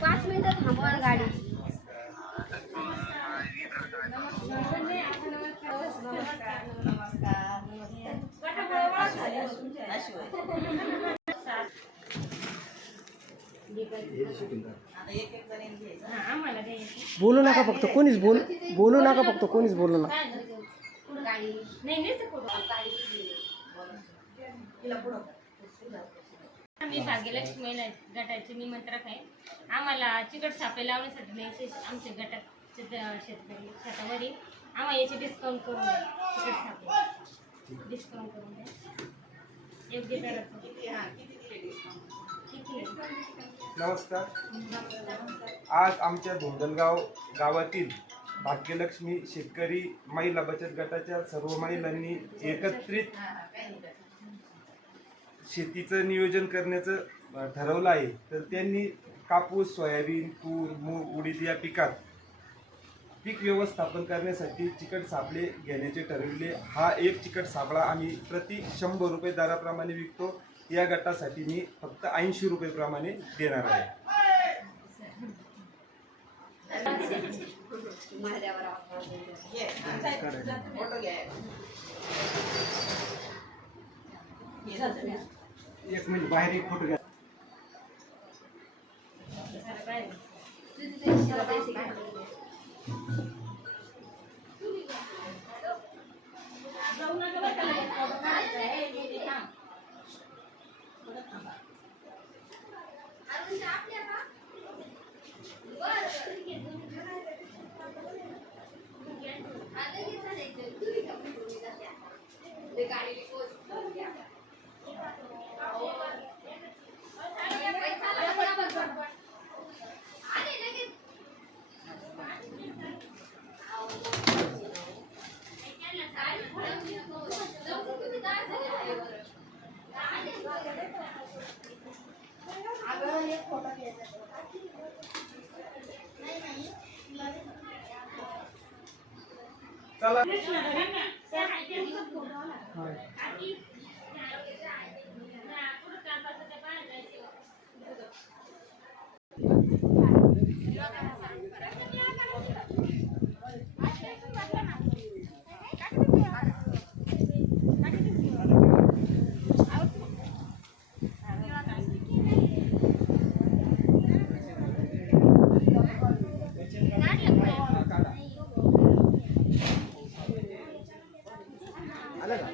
पाच मिनिटं थांबवा गाडी. बोलू नका फक्त कोणीच बोलू नका फक्त कोणीच बोलू नका. आम्ही भाग्यलक्ष्मी महिला गटाचे निमंत्रक आहे. आम्हाला चिकट सापळे लावण्यासाठी न्यायचे आमच्या गटात शेतकरी शेतामध्ये आम्हाला याचे डिस्काउंट करून द्या. चिकट सापळे डिस्काउंट करून द्या. योग्य दरात. नमस्कार. आज आमच्या धोंडलगाव गावातील भाग्यलक्ष्मी शेतकरी महिला बचत गटाच्या सर्व महिलांनी एकत्रित शेतीचं नियोजन करण्याचं ठरवलं आहे. तर त्यांनी कापूस, सोयाबीन, तूर, मूग, उडीद या पिकात पीक व्यवस्थापन करण्यासाठी चिकट सापळे घेण्याचे ठरविले. हा एक चिकट सापळा आम्ही प्रति 100 रुपये दराप्रमाणे विकतो. या गटासाठी मी फक्त 80 रुपये प्रमाणे देणार आहे. एक मिनिट बाहेर एक फोटो घ्या. चला आलं का?